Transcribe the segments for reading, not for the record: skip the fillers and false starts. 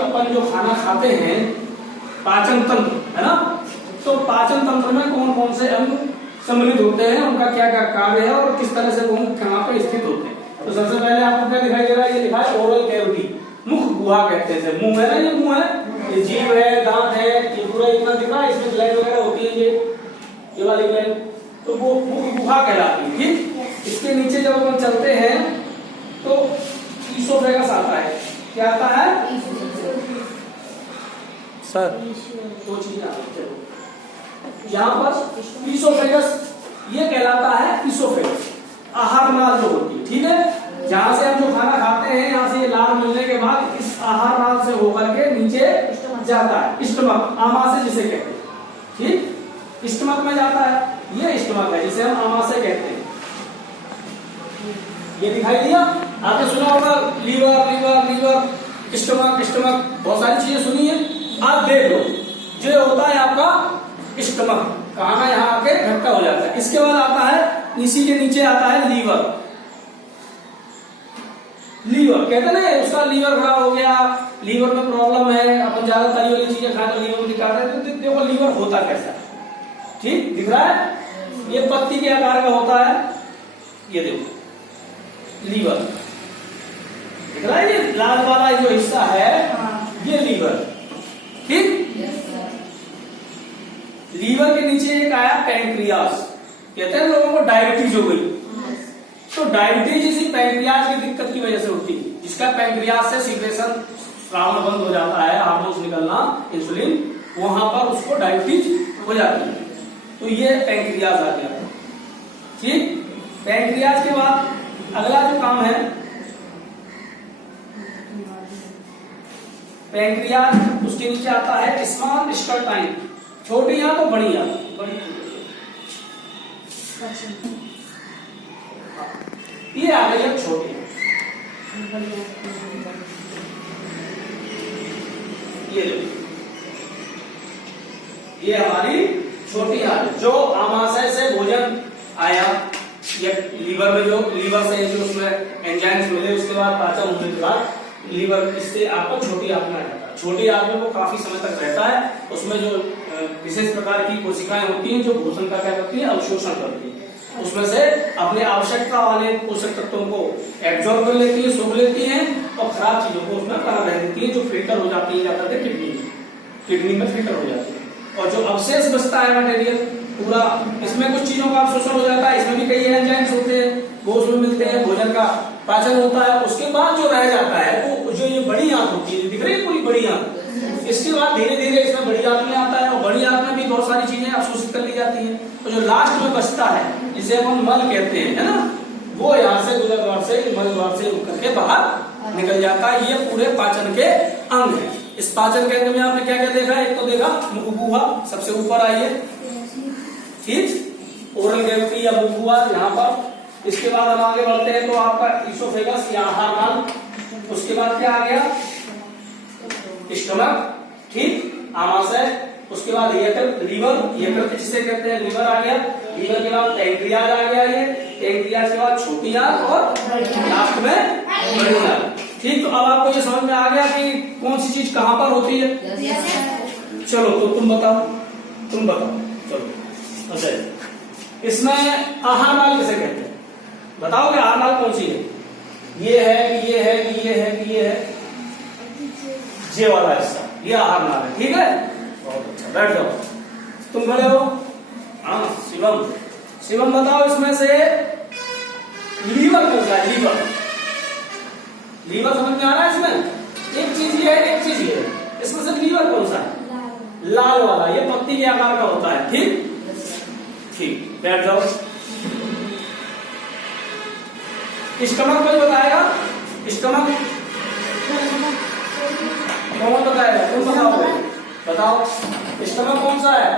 अपन जो खाना खाते हैं पाचन तंत्र है ना, तो पाचन तंत्र में कौन कौन से अंग सम्मिलित होते हैं, उनका क्या क्या कार्य है और किस तरह से वो कहाँ पे स्थित होते हैं। तो सबसे पहले आपको क्या दिखाई दे रहा है, ये लिखा है ओरल कैविटी, मुख गुहा कहते हैं। मुंह है ना, ये मुंह है, ये जीभ है, दांत है, ये पूरा इतना दिख रहा है, इसमें ग्लैंड वगैरह होती है, ये वाली ग्लैंड, तो वो मुख गुहा कहलाती है। ठीक, इसके नीचे जब अपन चलते हैं तो ईसोफेगस आता है। क्या आता है सर? दो चीज आती है यहाँ पर। ईसोफेगस ये कहलाता है ईसोफेगस, आहार नाल जो होती है। ठीक है, जहां से हम जो खाना खाते हैं यहाँ से ये लार मिलने के बाद इस आहार नाल से होकर के नीचे जाता है स्टमक, आमाशय जिसे कहते हैं। ठीक, स्टमक में जाता है, ये स्टमक है जिसे हम आमाशय कहते हैं। ये दिखाई दिया, आपने सुना होगा liver liver liver, stomach stomach, बहुत सारी चीजें सुनी है। आप देख लो, जो होता है आपका स्टमक, खाना यहाँ आके इकट्ठा हो जाता है। इसके बाद आता है, इसी के नीचे आता है लीवर। लीवर कहते ना, उसका लीवर खराब हो गया, लीवर में प्रॉब्लम है, अपन ज्यादा तली वाली चीजें खाए तो लीवर में दिक्कत है। तो देखो लीवर होता कैसा है। ठीक दिख रहा है, ये पत्ती के आकार का होता है, ये देखो लीवर दिख रहा है, ये लाल वाला जो हिस्सा है ये लीवर। ठीक, लीवर के नीचे एक आया पैंक्रियास। कहते हैं लोगों को डायबिटीज हो गई, तो डायबिटीज इसी पैंक्रियास की दिक्कत की वजह से होती है, जिसका पैंक्रियास से सीक्रेशन श्रावण बंद हो जाता है, हार्मोन्स निकलना, इंसुलिन, वहां पर उसको डायबिटीज हो जाती है। तो ये पैंक्रियास आ गया। ठीक, पैंक्रियास के बाद अगला जो काम है, पैंक्रियास, उसके नीचे आता है स्मॉल इंटेस्टाइन, छोटी आंत और बड़ी आंत। ये आ गई है छोटी, ये हमारी छोटी आंत, जो आमाशय से भोजन आया, ये लीवर में, जो लीवर से जो उसमें एंजाइम्स मिले, उसके बाद पाचन होने के बाद लीवर, इससे आपको छोटी आंत में आ जाता है। छोटी आंत में वो काफी समय तक रहता है, उसमें जो विशेष प्रकार की कोशिकाएं होती हैं जो भोजन का क्या करती है, अवशोषण करती है, उसमें से अपने आवश्यकता वाले पोषक तत्वों को एब्जॉर्ब कर लेती है, सोख लेती हैं, और खराब चीजों को उसमें कहाँ रह देती है, जो फिल्टर हो जाती है जाकर के किडनी में फिल्टर हो जाती है। और जो अवशेष बचता है मटेरियल पूरा, इसमें कुछ चीजों का अवशोषण हो जाता है, इसमें भी कई एंजाइम्स होते हैं, वो उसमें मिलते हैं, भोजन का पाचन होता है। उसके बाद जो रह जाता है वो जो ये बड़ी आंत होती है, दिख रही है पूरी बड़ी आंत, इसके बाद धीरे धीरे इसमें बड़ी आंत में आता है, और बड़ी आंत में भी बहुत सारी चीजें अवशोषित कर ली जाती हैं। तो जो लास्ट में बचता है, जिसे हम मल कहते हैं, है ना, वो यहाँ से गुदा द्वार से, मल द्वार से रुक करके बाहर निकल जाता है। ये पूरे पाचन के अंग है। इस पाचन के अंग में आपने क्या क्या देखा? एक तो देखा मुख गुहा, सबसे ऊपर आई है, ठीक, ओरल कैविटी या मुख गुहा यहाँ पर। इसके बाद हम आगे बढ़ते हैं तो आपका ईसोफेगस या आहार नाल, उसके बाद क्या आ गया, स्टमक, ठीक, आमाशय, उसके बाद यकृत, लीवर, यकृत जिसे कहते हैं लीवर आ गया, लीवर के बाद पैंक्रियाज आ गया, ये पैंक्रियाज के बाद छोटी आंत और लास्ट में बड़ी आंत। ठीक, तो अब आपको ये समझ में आ गया कि कौन सी चीज कहाँ पर होती है। चलो तो तुम बताओ, चलो। अच्छा, इसमें आहार नाल किसे कहते हैं, बताओगे आहार नाल कौन सी है? ये है कि ये है कि ये है कि ये है, ये वाला हिस्सा, ये आहार नाल है। ठीक है, बहुत अच्छा, बैठ जाओ, तुम खड़े हो। हाँ, शिवम बताओ, इसमें से लीवर कौन सा है? लीवर समझ में आ रहा है? इसमें एक चीज ये है, एक चीज ये है, इसमें से लीवर कौन सा है? लाल वाला, ये पत्ती के आकार का होता है। ठीक, बैठ जाओ। स्टमक कोई बताएगा? स्टमक कौन बताएगा? तुम बताओगे, बताओ स्टमक कौन सा है?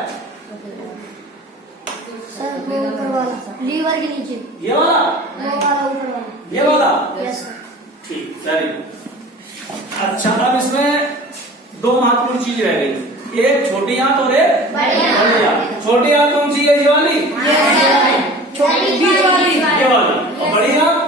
लीवर के नीचे ये वाला, ऊपर वाला, ये वाला। Yes sir. ठीक, वेरी गुड। अच्छा, अब इसमें दो महत्वपूर्ण चीज रह गई, एक छोटी आंत और एक बड़ी आंत। छोटी आंत कौन सी है? ये वाली, छोटी वाली, ये वाली, और बड़ी आंत